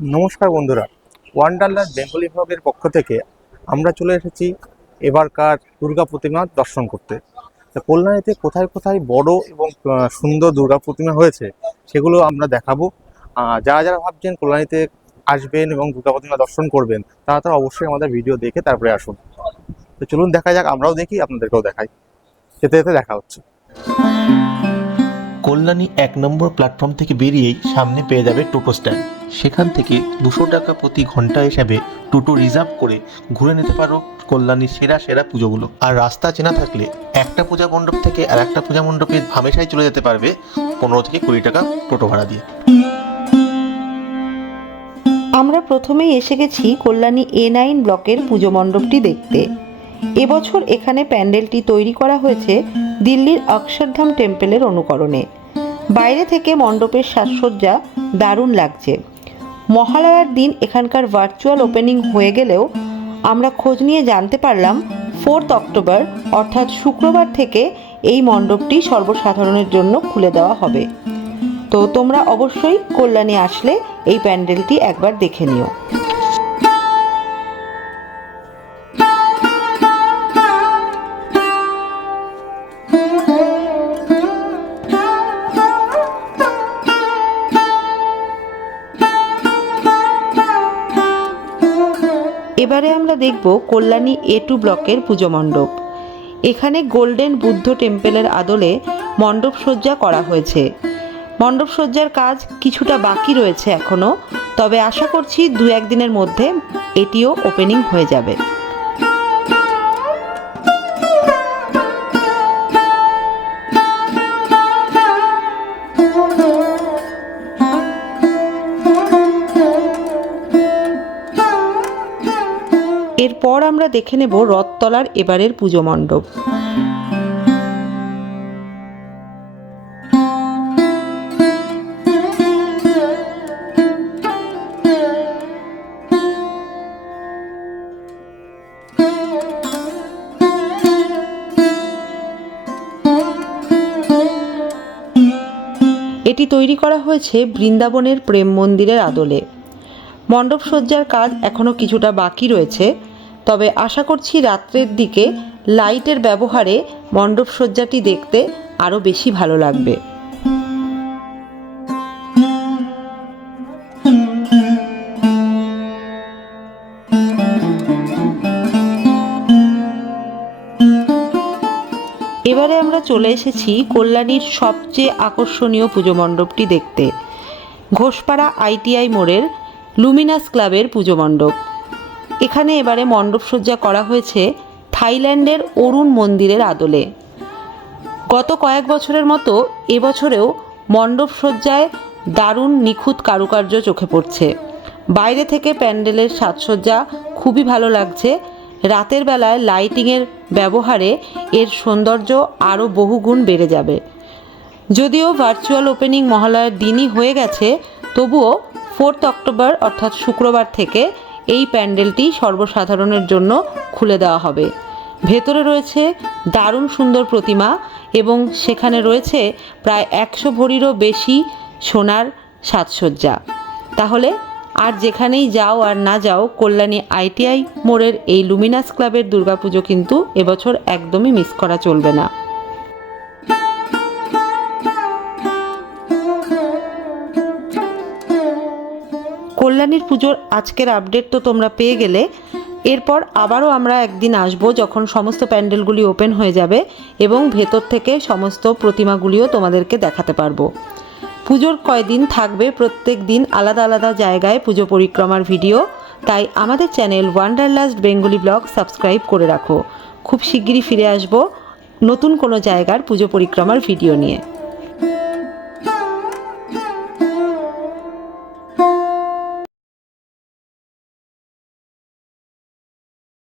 নমস্কার বন্ধুরা, Wonderland Bengali ভ্লগের পক্ষ থেকে আমরা চলে এসেছি এবারকার দুর্গা প্রতিমা দর্শন করতে। তা কল্যাণীতে কোথায় কোথায় বড় এবং সুন্দর দুর্গা প্রতিমা হয়েছে সেগুলো আমরা দেখাবো। যারা যারা ভাবছেন কল্যাণীতে আসবেন এবং দুর্গা প্রতিমা দর্শন করবেন, তারা তারা অবশ্যই আমাদের ভিডিও দেখে তারপরে আসুন। তো চলুন দেখা যাক, আমরাও দেখি, আপনাদেরকেও দেখাই। যেতে যেতে দেখা হচ্ছে। কল্যাণী এক নম্বর প্ল্যাটফর্ম থেকে বেরিয়েই সামনে পেয়ে যাবে টোটো স্ট্যান্ড সেখান থেকে দুশো টাকা প্রতি ঘণ্টা হিসাবে টোটো রিজার্ভ করে ঘুরে নিতে পারো কল্যাণীর সেরা সেরা পুজোগুলো। আর রাস্তা চেনা থাকলে একটা পূজা মণ্ডপ থেকে আর একটা পূজা মণ্ডপে হামেশাই চলে যেতে পারবে পনেরো থেকে কুড়ি টাকা টোটো ভাড়া দিয়ে। আমরা প্রথমেই এসে গেছি কল্যাণী এ নাইন ব্লকের পুজো মণ্ডপটি দেখতে। এবছর এখানে প্যান্ডেলটি তৈরি করা হয়েছে দিল্লির অক্ষরধাম টেম্পেলের অনুকরণে। বাইরে থেকে মণ্ডপের সাজসজ্জা দারুণ লাগছে। মহালয়ার দিন এখানকার ভার্চুয়াল ওপেনিং হয়ে গেলেও আমরা খোঁজ নিয়ে জানতে পারলাম ফোর্থ অক্টোবর অর্থাৎ শুক্রবার থেকে এই মণ্ডপটি সর্বসাধারণের জন্য খুলে দেওয়া হবে। তো তোমরা অবশ্যই কল্যাণী আসলে এই প্যান্ডেলটি একবার দেখে নিও। এবারে আমরা দেখব কল্যাণী এ টু ব্লকের পুজো মণ্ডপ। এখানে গোল্ডেন বুদ্ধ টেম্পেলের আদলে মণ্ডপ সজ্জা করা হয়েছে। মণ্ডপ সজ্জার কাজ কিছুটা বাকি রয়েছে এখনও তবে আশা করছি দু একদিনের মধ্যে এটিও ওপেনিং হয়ে যাবে। এরপর আমরা দেখে নেব রথতলার এবারের পুজো মণ্ডপ। এটি তৈরি করা হয়েছে বৃন্দাবনের প্রেম মন্দিরের আদলে। মণ্ডপ সজ্জার কাজ এখনও কিছুটা বাকি রয়েছে। তবে আশা করছি রাত্রের দিকে লাইটের ব্যবহারে মণ্ডপ সজ্জাটি দেখতে আরও বেশি ভালো লাগবে। এবারে আমরা চলে এসেছি কল্যাণীর সবচেয়ে আকর্ষণীয় পুজো মণ্ডপটি দেখতে। ঘোষপাড়া আইটিআই মোড়ের লুমিনাস ক্লাবের পুজো মণ্ডপ। এখানে এবারে মণ্ডপ সজ্জা করা হয়েছে থাইল্যান্ডের অরুণ মন্দিরের আদলে। গত কয়েক বছরের মতো এবছরেও মণ্ডপ সজ্জায় দারুণ নিখুঁত কারুকার্য চোখে পড়ছে। বাইরে থেকে প্যান্ডেলের সাজসজ্জা খুবই ভালো লাগছে। রাতের বেলায় লাইটিংয়ের ব্যবহারে এর সৌন্দর্য আরও বহুগুণ বেড়ে যাবে। যদিও ভার্চুয়াল ওপেনিং মহালয়ার দিনই হয়ে গেছে, তবুও ফোর্থ অক্টোবর অর্থাৎ শুক্রবার থেকে এই প্যান্ডেলটি সর্বসাধারণের জন্য খুলে দেওয়া হবে। ভেতরে রয়েছে দারুণ সুন্দর প্রতিমা এবং সেখানে রয়েছে প্রায় একশো ভরিরও বেশি সোনার সাজসজ্জা। তাহলে আর যেখানেই যাও আর না যাও, কল্যাণী আইটিআই মোড়ের এই লুমিনাস ক্লাবের দুর্গাপুজো কিন্তু এবছর একদমই মিস করা চলবে না। কল্যাণীর পুজোর আজকের আপডেট তো তোমরা পেয়ে গেলে। এরপর আবারও আমরা একদিন আসব যখন সমস্ত প্যান্ডেলগুলি ওপেন হয়ে যাবে এবং ভেতর থেকে সমস্ত প্রতিমাগুলিও তোমাদেরকে দেখাতে পারব। পুজোর কয়দিন থাকবে প্রত্যেক দিন আলাদা আলাদা জায়গায় পুজো পরিক্রমার ভিডিও তাই আমাদের channel Wanderlust Bengali blog subscribe করে রাখো। খুব শিগগিরই ফিরে আসব নতুন কোনো জায়গার পুজো পরিক্রমার ভিডিও নিয়ে।